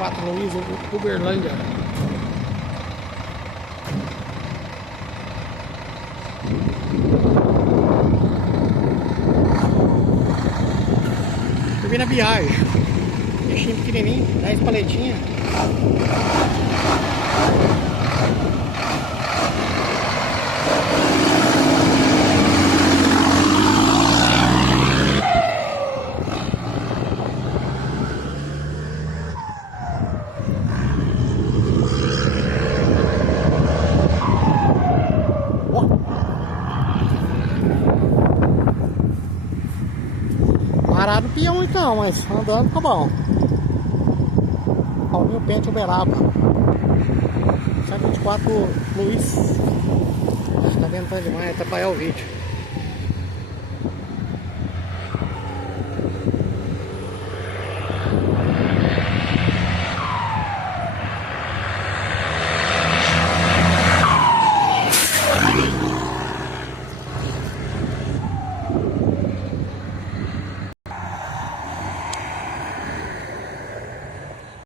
124 Luiz, Uberlândia. Eu vim na viagem. Peixinho pequenininho, 10 paletinhas. Parado peão então, mas andando ficou bom. Paulinho Pente Uberaba 124 Luiz. Tá ventando demais, atrapalhar o vídeo.